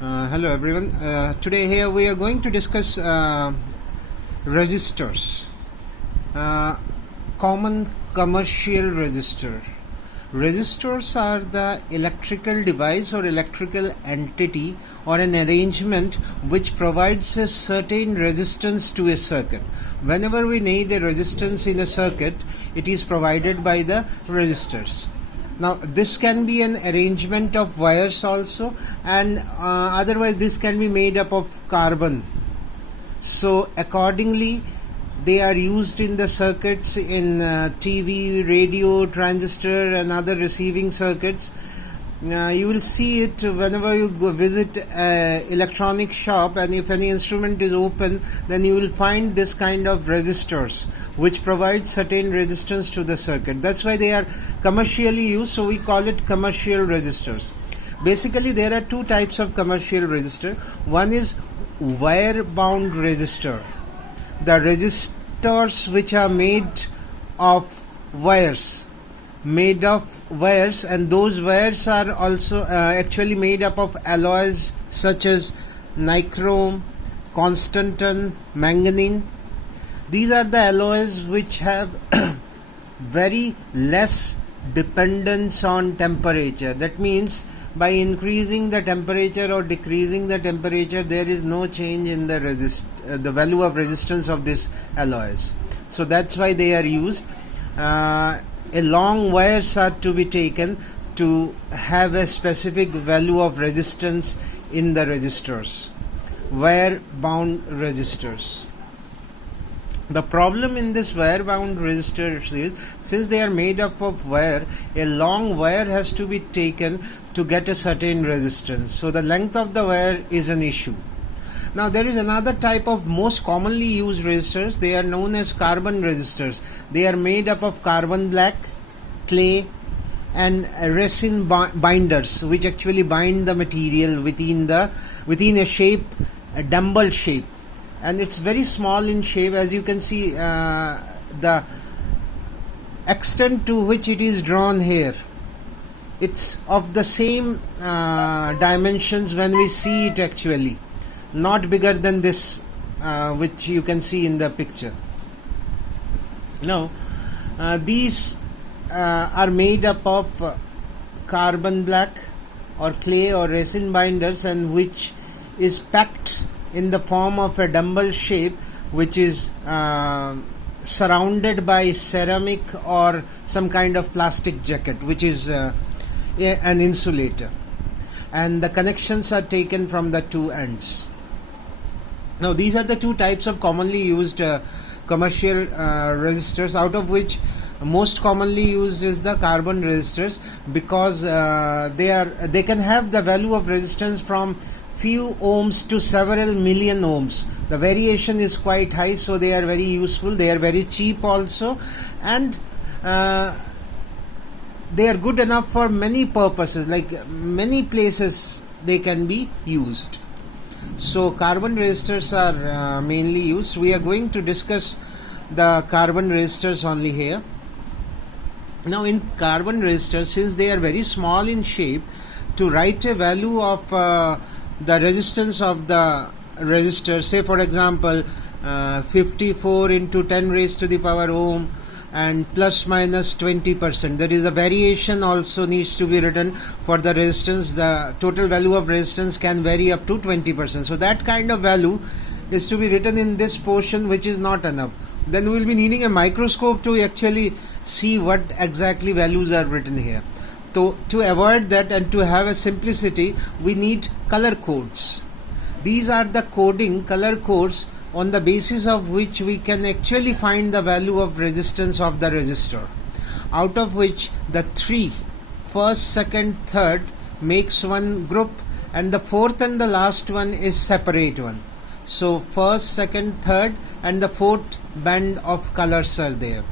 Hello everyone. Today here we are going to discuss resistors. Common commercial resistor. Resistors are the electrical device or electrical entity or an arrangement which provides a certain resistance to a circuit. Whenever we need a resistance in a circuit, it is provided by the resistors. Now this can be an arrangement of wires also, and otherwise this can be made up of carbon. So accordingly they are used in the circuits in TV, radio, transistor and other receiving circuits. You will see it whenever you go visit an electronic shop, and if any instrument is open, then you will find this kind of resistors which provide certain resistance to the circuit. That's why they are commercially used, so we call it commercial resistors. Basically there are two types of commercial resistor. One is wire bound resistor. The resistors which are made of wires, and those wires are also actually made up of alloys such as nichrome, constantan, manganese. These are the alloys which have very less dependence on temperature. That means by increasing the temperature or decreasing the temperature, there is no change in the value of resistance of these alloys. So that's why they are used. A long wires are to be taken to have a specific value of resistance in the resistors. Wire bound resistors. The problem in this wire bound resistors is, since they are made up of wire, a long wire has to be taken to get a certain resistance. So the length of the wire is an issue. Now there is another type of most commonly used resistors. They are known as carbon resistors. They are made up of carbon black, clay and resin binders, which actually bind the material within a shape, a dumbbell shape. And it's very small in shape. As you can see, the extent to which it is drawn here, it's of the same dimensions when we see it actually, not bigger than this, which you can see in the picture. Now these are made up of carbon black or clay or resin binders, and which is packed in the form of a dumbbell shape, which is surrounded by ceramic or some kind of plastic jacket, which is an insulator, and the connections are taken from the two ends. Now these are the two types of commonly used commercial resistors, out of which most commonly used is the carbon resistors, because they can have the value of resistance from few ohms to several million ohms. The variation is quite high, so they are very useful. They are very cheap also, and they are good enough for many purposes, like many places they can be used. So carbon resistors are mainly used. We are going to discuss the carbon resistors only here. Now in carbon resistors, since they are very small in shape, to write a value of the resistance of the resistor, say for example 54 into 10 raised to the power ohm and plus minus 20%, there is a variation also needs to be written for the resistance. The total value of resistance can vary up to 20%. So that kind of value is to be written in this portion, which is not enough. Then we will be needing a microscope to actually see what exactly values are written here. To avoid that and to have a simplicity, we need color codes. These are the color codes on the basis of which we can actually find the value of resistance of the resistor, out of which the three, first, second, third, makes one group, and the fourth and the last one is separate one. So first, second, third and the fourth band of colors are there.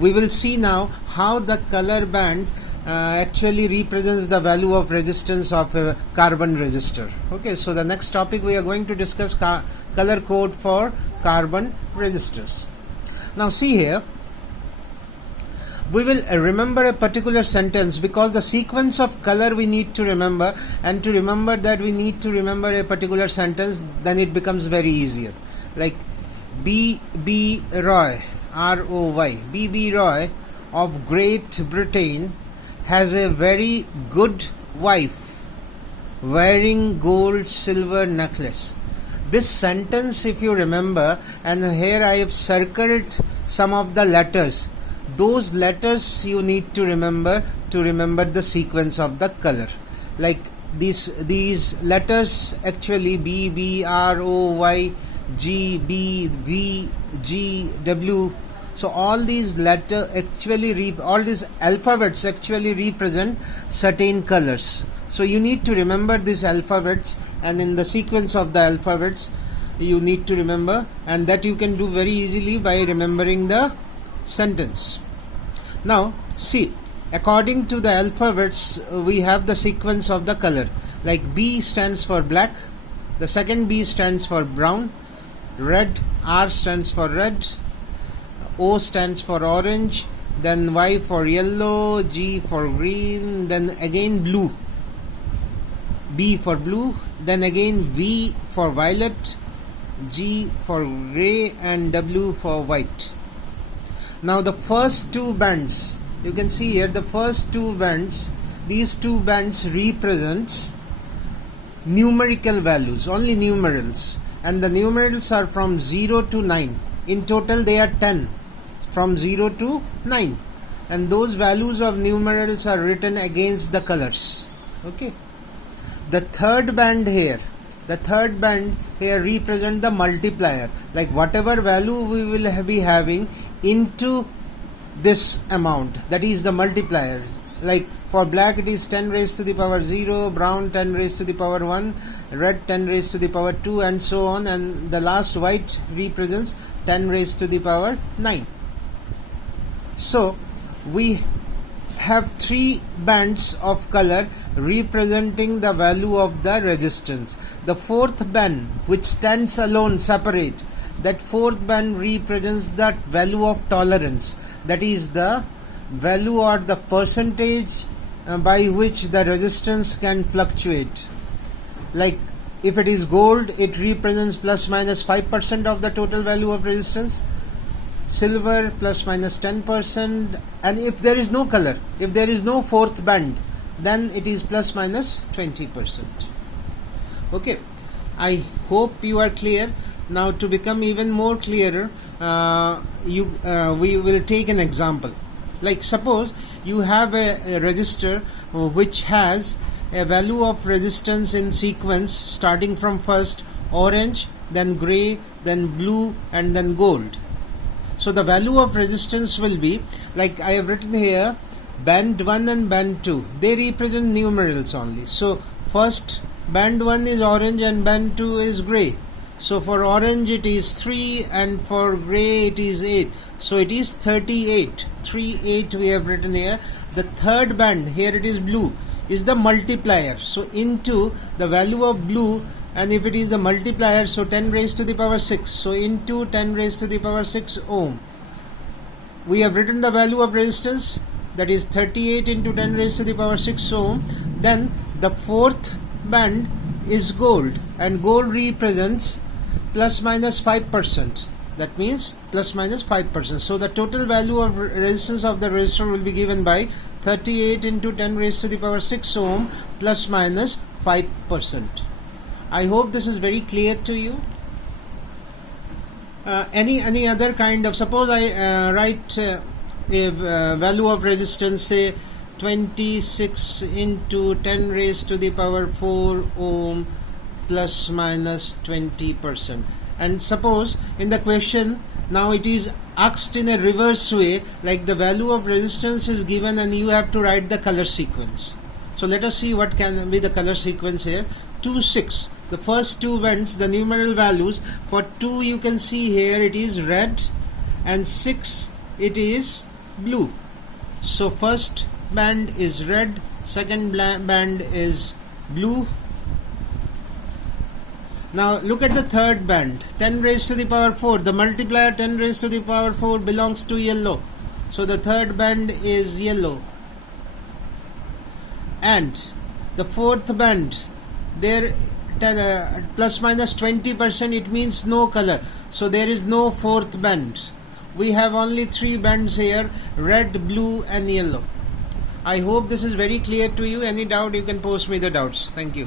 We will see now how the color band actually represents the value of resistance of a carbon resistor. Okay, so the next topic we are going to discuss color code for carbon resistors. Now see here, we will remember a particular sentence, because the sequence of color we need to remember, and to remember that we need to remember a particular sentence, then it becomes very easier. Like B.B. Roy, R.O.Y. B.B. Roy of Great Britain has a very good wife wearing gold silver necklace. This sentence, if you remember, and here I have circled some of the letters, those letters you need to remember the sequence of the color. Like these letters, actually B, B, R, O, Y, G, B, V, G, W. So all these letters actually all these alphabets actually represent certain colors. So you need to remember these alphabets, and in the sequence of the alphabets you need to remember, and that you can do very easily by remembering the sentence. Now see, according to the alphabets we have the sequence of the color. Like B stands for black, the second B stands for brown, red, R stands for red, O stands for orange, then Y for yellow, G for green, then again blue, B for blue, then again V for violet, G for grey, and W for white. Now the first two bands, you can see here the first two bands, these two bands represents numerical values, only numerals, and the numerals are from 0 to 9. In total they are 10, from 0 to 9, and those values of numerals are written against the colors. Okay. The third band here represent the multiplier, like whatever value we will be having into this amount, that is the multiplier. Like for black it is 10 raised to the power 0, brown 10 raised to the power 1, red 10 raised to the power 2, and so on, and the last white represents 10 raised to the power 9. So we have three bands of color representing the value of the resistance. The fourth band, which stands alone separate, that fourth band represents that value of tolerance, that is the value or the percentage by which the resistance can fluctuate. Like if it is gold, it represents plus minus 5% of the total value of resistance, silver plus minus 10%, and if there is no color, if there is no fourth band, then it is plus minus 20%. Okay, I hope you are clear. Now to become even more clearer, we will take an example. Like suppose you have a resistor which has a value of resistance in sequence starting from first orange, then grey, then blue, and then gold. So the value of resistance will be, like I have written here, band 1 and band 2, they represent numerals only. So first band 1 is orange and band 2 is grey. So for orange it is 3 and for grey it is 8. So it is 38. 38 we have written here. The third band, here it is blue, is the multiplier. So into the value of blue, and if it is the multiplier, so 10 raised to the power 6. So into 10 raised to the power 6 ohm. We have written the value of resistance, that is 38 into 10 raised to the power 6 ohm. Then the fourth band is gold, and gold represents plus minus 5%. That means plus minus 5%. So the total value of resistance of the resistor will be given by 38 into 10 raised to the power 6 ohm plus minus 5%. I hope this is very clear to you. Any other kind of, suppose I write a value of resistance, say 26 into 10 raised to the power 4 ohm plus minus 20%. And suppose in the question now it is asked in a reverse way, like the value of resistance is given and you have to write the color sequence. So let us see what can be the color sequence here. 2, 6, the first two bands, the numeral values. For 2 you can see here it is red, and 6 it is blue. So first band is red, second band is blue. Now look at the third band, 10 raised to the power 4. The multiplier 10 raised to the power 4 belongs to yellow. So the third band is yellow. And the fourth band, there plus minus 20%, it means no color. So there is no fourth band. We have only three bands here, red, blue and yellow. I hope this is very clear to you. Any doubt, you can post me the doubts. Thank you.